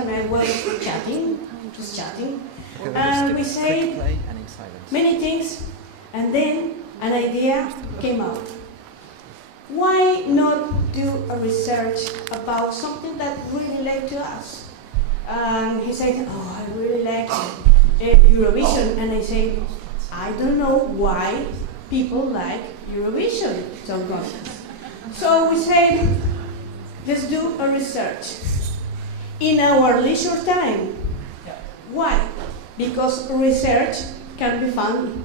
and I was chatting, and we said many things, and then an idea came out. Why not do a research about something that really relates to us? And he said, oh, I really like Eurovision. And I said, I don't know why people like Eurovision Song Contest. So we said, let's do a research in our leisure time. Why? Because research can be fun.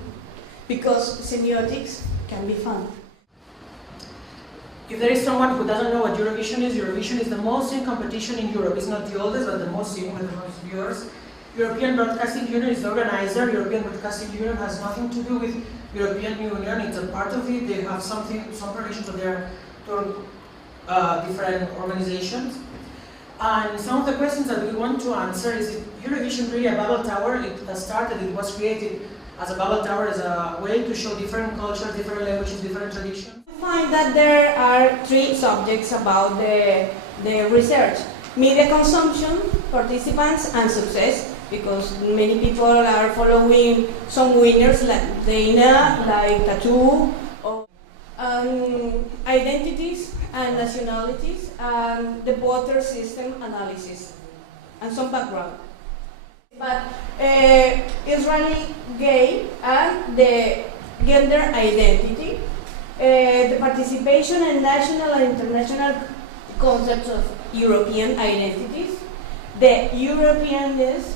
Because semiotics can be fun. If there is someone who doesn't know what Eurovision is the most seen competition in Europe. It's not the oldest, but the most seen with the most viewers. European Broadcasting Union is the organizer. European Broadcasting Union has nothing to do with European Union. It's a part of it. They have some relation to their different organizations. And some of the questions that we want to answer is Eurovision really a bubble tower? It was created as a bubble tower, as a way to show different cultures, different languages, different traditions. I find that there are three subjects about the research: media consumption, participants, and success, because many people are following some winners like Dana, like Tattoo, or identities and nationalities, and the voter system analysis, and some background. But Israeli gay and the gender identity, the participation in national and international concepts of European identities, the Europeanness,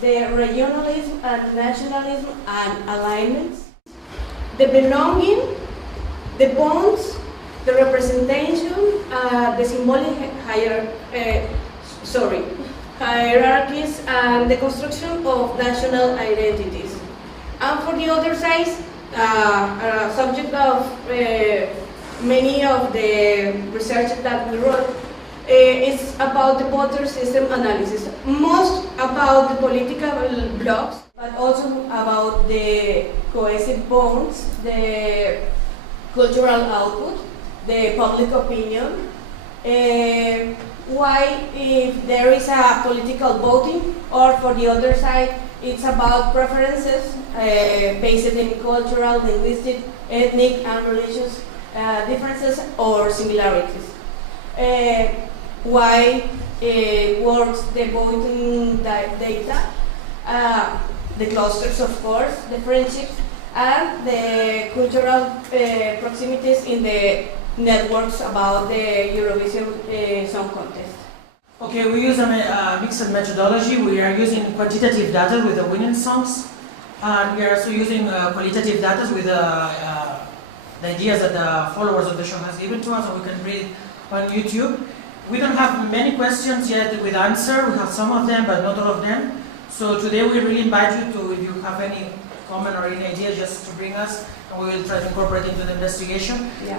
the regionalism and nationalism and alignments, the belonging, the bonds, the representation, the symbolic hierarchies, and the construction of national identities. And for the other side, subject of many of the research that we wrote is about the voter system analysis, most about the political blocks, but also about the cohesive bonds, the cultural output, the public opinion, why if there is a political voting, or for the other side, it's about preferences based in cultural, linguistic, ethnic, and religious differences or similarities. Why works the voting data, the clusters, of course, the friendships, and the cultural proximities in the networks about the Eurovision Song Contest. Okay, we use a mixed methodology. We are using quantitative data with the winning songs, and we are also using qualitative data with the ideas that the followers of the show has given to us, and we can read on YouTube. We don't have many questions yet with answer. We have some of them, but not all of them. So today we really invite you to, if you have any comment or any idea, just to bring us, and we will try to incorporate into the investigation. Yeah.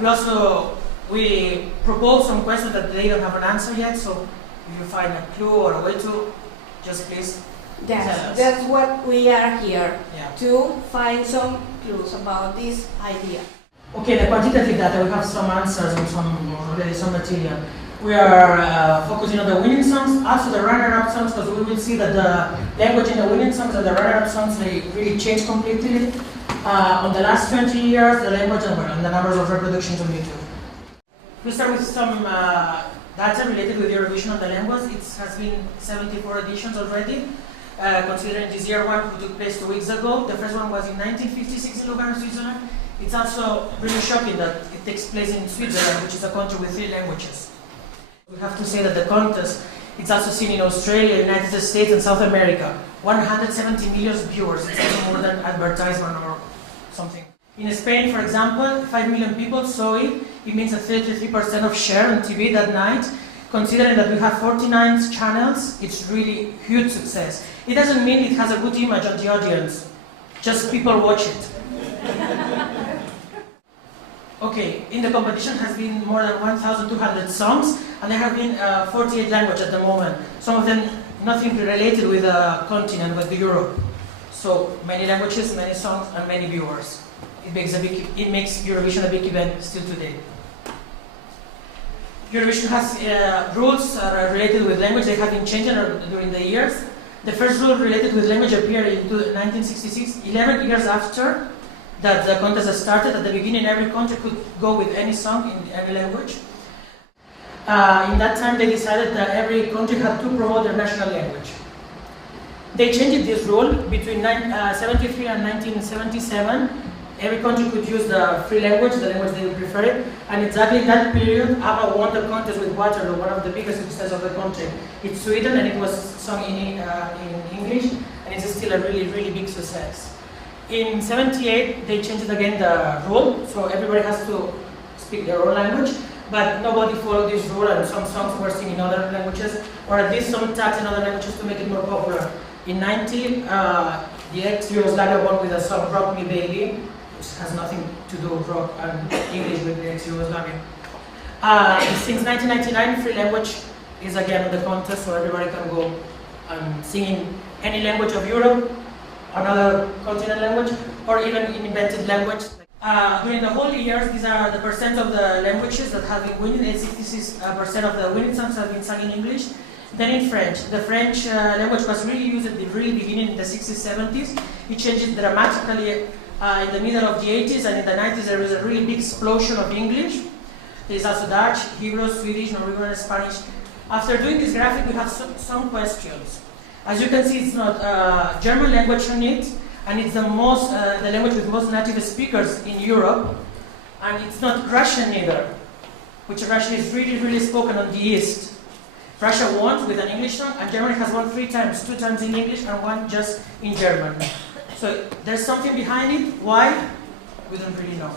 We propose some questions that they don't have an answer yet, so if you find a clue or a way to, just please tell us. That's what we are here, to find some clues about this idea. Okay, the quantitative data, we have some answers and already some material. We are focusing on the winning songs, also the runner-up songs, because we will see that the language in the winning songs and the runner-up songs, they really change completely. On the last 20 years, the language and the numbers of reproductions on YouTube. We start with some data related with Eurovision and the language. It has been 74 editions already, considering this year one who took place 2 weeks ago. The first one was in 1956 in Lugano, Switzerland. It's also really shocking that it takes place in Switzerland, which is a country with 3 languages. We have to say that the contest, it's also seen in Australia, United States, and South America. 170 million viewers, it's even more than advertisement or something. In Spain, for example, 5 million people saw it. It means a 33% of share on TV that night. Considering that we have 49 channels, it's really huge success. It doesn't mean it has a good image on the audience, just people watch it. Okay, in the competition has been more than 1,200 songs, and there have been 48 languages at the moment. Some of them nothing related with the continent, with Europe. So many languages, many songs, and many viewers. It makes Eurovision a big event still today. Eurovision has rules related with language. They have been changing during the years. The first rule related with language appeared in 1966, 11 years after that the contest started. At the beginning, every country could go with any song in any language. In that time, they decided that every country had to promote their national language. They changed this rule between 1973 and 1977. Every country could use the free language, the language they preferred, and exactly in that period, ABBA won the contest with Waterloo, one of the biggest successes of the country. It's Sweden, and it was sung in English, and it's still a really, really big success. In '78, they changed again the rule, so everybody has to speak their own language, but nobody followed this rule, and some songs were sung in other languages, or at least some tags in other languages to make it more popular. In '90, the ex-Yugoslavia won with the song Rock Me Baby, which has nothing to do with rock and English with the ex-Yugoslavia. Since 1999, free language is again in the contest, so everybody can go and sing in any language of Europe, another continent language, or even in invented language. During the whole years, these are the percent of the languages that have been winning. 66% of the winning songs have been sung in English. Then in French. The French language was really used at the really beginning in the 60s, 70s. It changed dramatically in the middle of the 80s, and in the 90s there was a really big explosion of English. There is also Dutch, Hebrew, Swedish, Norwegian, and Spanish. After doing this graphic, we have some questions. As you can see, it's not German language on it, and it's the language with most native speakers in Europe, and it's not Russian either, which Russian is really, really spoken on the East. Russia won with an English song, and Germany has won 3 times, 2 times in English and 1 just in German. So there's something behind it. Why? We don't really know.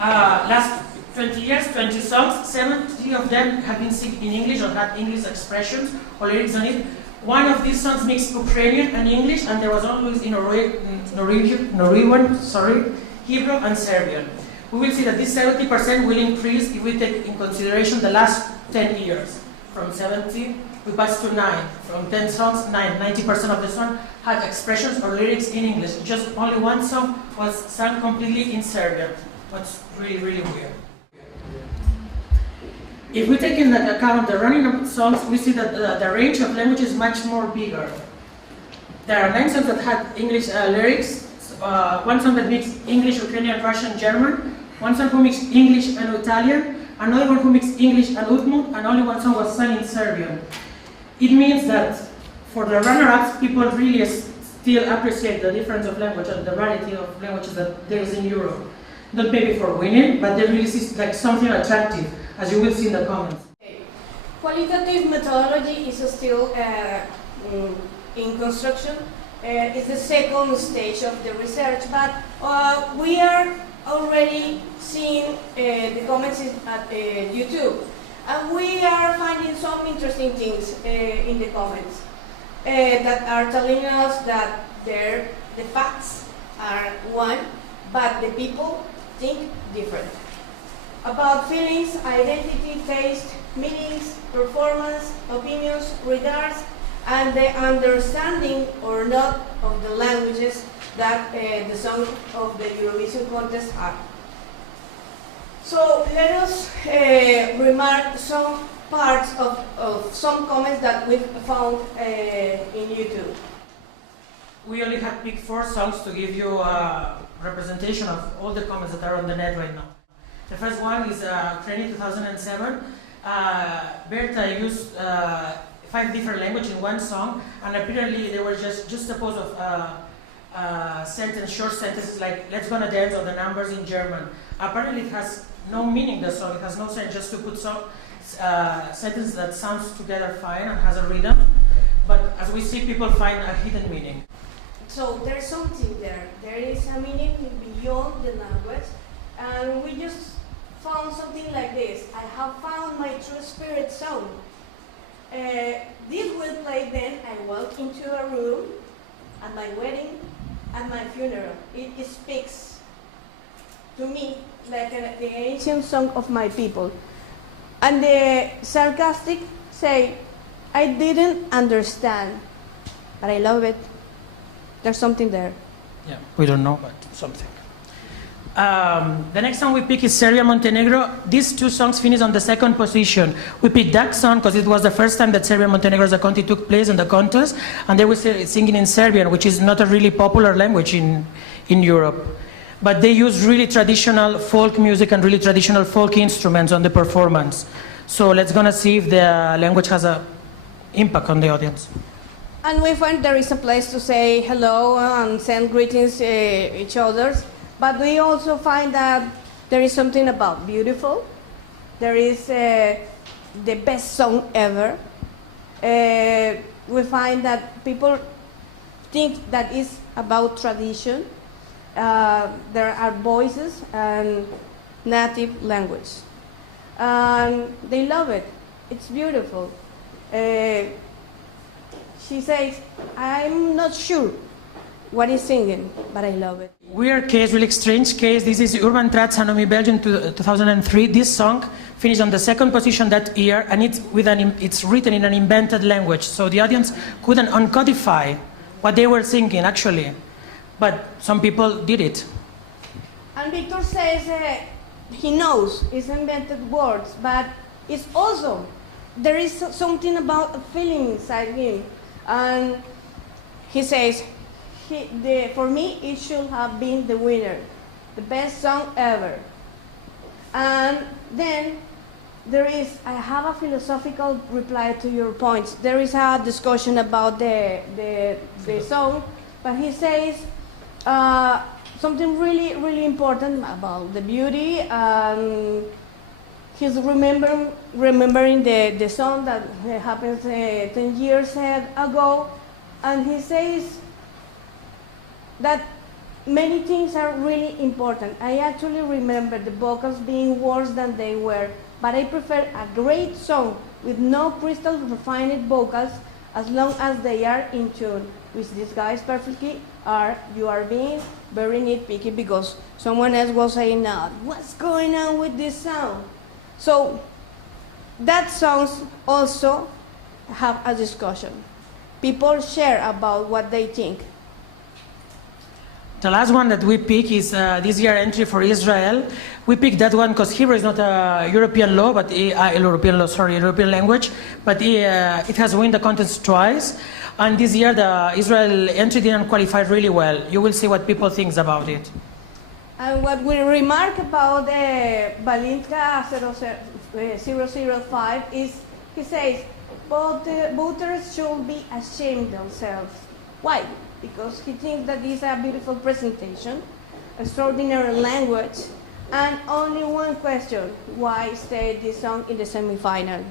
Last 20 years, 20 songs, 70 of them have been sung in English or had English expressions or lyrics on it. One of these songs mixed Ukrainian and English, and there was always in Norwegian, Hebrew and Serbian. We will see that this 70% will increase if we take in consideration the last 10 years. From 70, we passed to 9. From 10 songs, 90% of the song had expressions or lyrics in English. Just only 1 song was sung completely in Serbian. What's really, really weird. If we take into account the running songs, we see that the range of language is much more bigger. There are 9 songs that had English lyrics, 1 song that mixed English, Ukrainian, Russian, German, 1 song who mixed English and Italian, another one who mixed English and Udmurt, and only 1 song was sung in Serbian. It means that for the runner-ups, people really still appreciate the difference of language and the variety of languages that there is in Europe. Not maybe for winning, but they really see like something attractive, as you will see in the comments. Qualitative methodology is still in construction. It's the second stage of the research, but we are already seeing the comments at YouTube, and we are finding some interesting things in the comments that are telling us that the facts are one, but the people think different. About feelings, identity, taste, meanings, performance, opinions, regards, and the understanding or not of the languages that the songs of the Eurovision contest are. So let us remark some parts of some comments that we've found in YouTube. We only have picked 4 songs to give you a representation of all the comments that are on the net right now. The first one is Ukrainian 2007. Berta used 5 different languages in 1 song, and apparently they were just supposed of short sentences like "Let's gonna dance" or the numbers in German. Apparently it has no meaning, the song. It has no sense, just to put some sentence that sounds together fine and has a rhythm. But as we see, people find a hidden meaning. So there's something there. There is a meaning beyond the language, and we just found something like this. I have found my true spirit song. This will play then I walk into a room at my wedding, at my funeral. It speaks to me like the ancient song of my people. And the sarcastic say, I didn't understand, but I love it. There's something there. Yeah, we don't know, but something. The next song we pick is Serbia-Montenegro. These two songs finished on the second position. We picked that song because it was the first time that Serbia-Montenegro as a country took place in the contest, and they were singing in Serbian, which is not a really popular language in Europe. But they use really traditional folk music and really traditional folk instruments on the performance. So let's gonna see if the language has an impact on the audience. And we find there is a place to say hello and send greetings to each other. But we also find that there is something about beautiful. There is the best song ever. We find that people think that it's about tradition. There are voices and native language. And they love it. It's beautiful. She says, I'm not sure what he's singing, but I love it. Weird case, really strange case. This is Urban Trad Sanomi Belgium 2003. This song finished on the second position that year, and it's written in an invented language, so the audience couldn't uncodify what they were singing actually, but some people did it. And Victor says he knows it's invented words, but it's also there is something about a feeling inside him, and he says. For me, it should have been the winner, the best song ever. And then I have a philosophical reply to your points. There is a discussion about the song, but he says something really, really important about the beauty. He's remembering the song that happened 10 years ago, and he says that many things are really important. I actually remember the vocals being worse than they were, but I prefer a great song with no crystal refined vocals as long as they are in tune, which these guys perfectly are. You are being very nitpicky because someone else was saying, what's going on with this sound? So that songs also have a discussion. People share about what they think. The last one that we pick is this year entry for Israel. We picked that one because Hebrew is not a European law, but European language, but it has won the contest twice. And this year the Israel entry didn't qualify really well. You will see what people think about it. And what we remark about the Balinka 005 is he says, voters should be ashamed themselves. Why? Because he thinks that this is a beautiful presentation, extraordinary language, and only one question, why stay this song in the semi-final?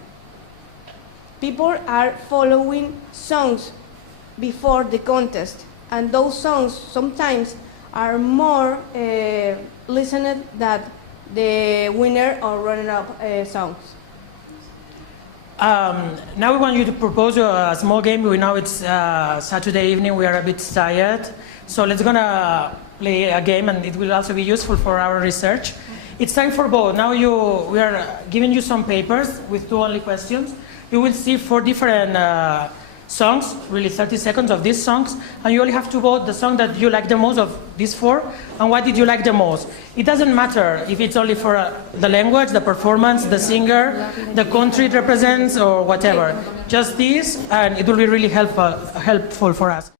People are following songs before the contest, and those songs sometimes are more listened than the winner or runner-up songs. Now we want you to propose a small game. We know it's Saturday evening, we are a bit tired. So let's gonna play a game, and it will also be useful for our research. It's time for both. Now we are giving you some papers with 2 only questions. You will see 4 different songs, really 30 seconds of these songs, and you only have to vote the song that you like the most of these 4, and why did you like the most. It doesn't matter if it's only for the language, the performance, the singer, the country it represents, or whatever. Just this, and it will be really helpful for us.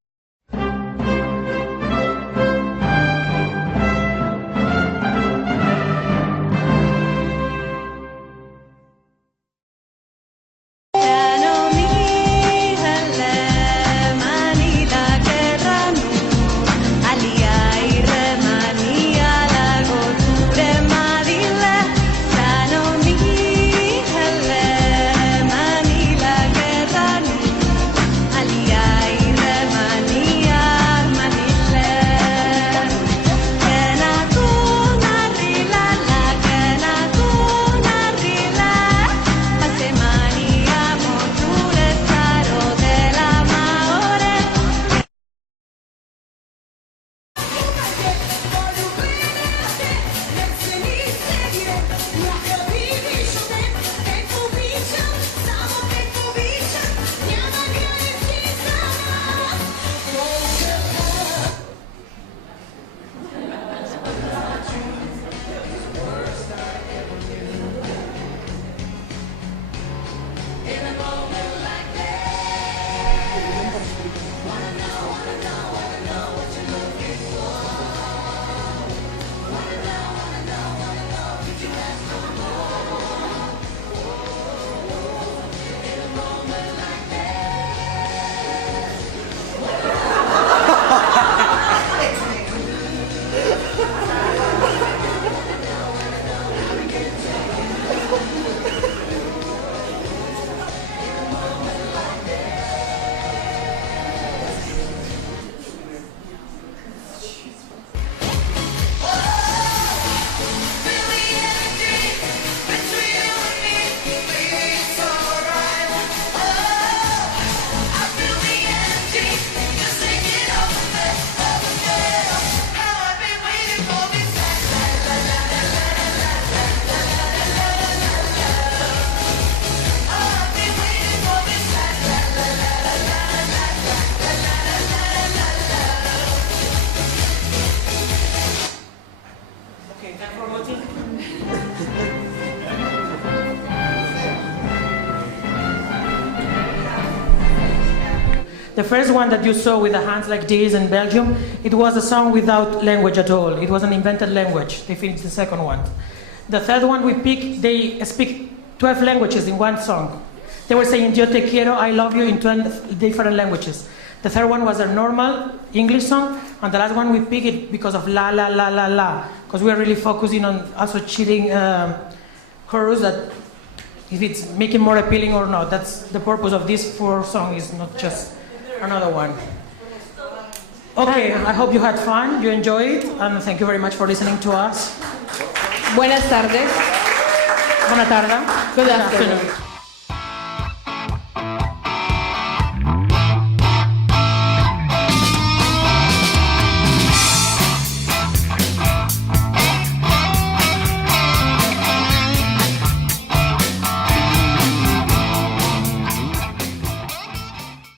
The first one that you saw with the hands like this in Belgium, it was a song without language at all. It was an invented language. They finished the second one. The third one we picked, they speak 12 languages in one song. They were saying, yo te quiero, I love you, in 12 different languages. The third one was a normal English song, and the last one we picked it because of la la la la la, because we are really focusing on also cheating chorus, that if it's making more appealing or not. That's the purpose of this 4 songs, is not just another one. Okay, I hope you had fun, you enjoyed it, and thank you very much for listening to us. Buenas tardes. Buona tarde. Good afternoon.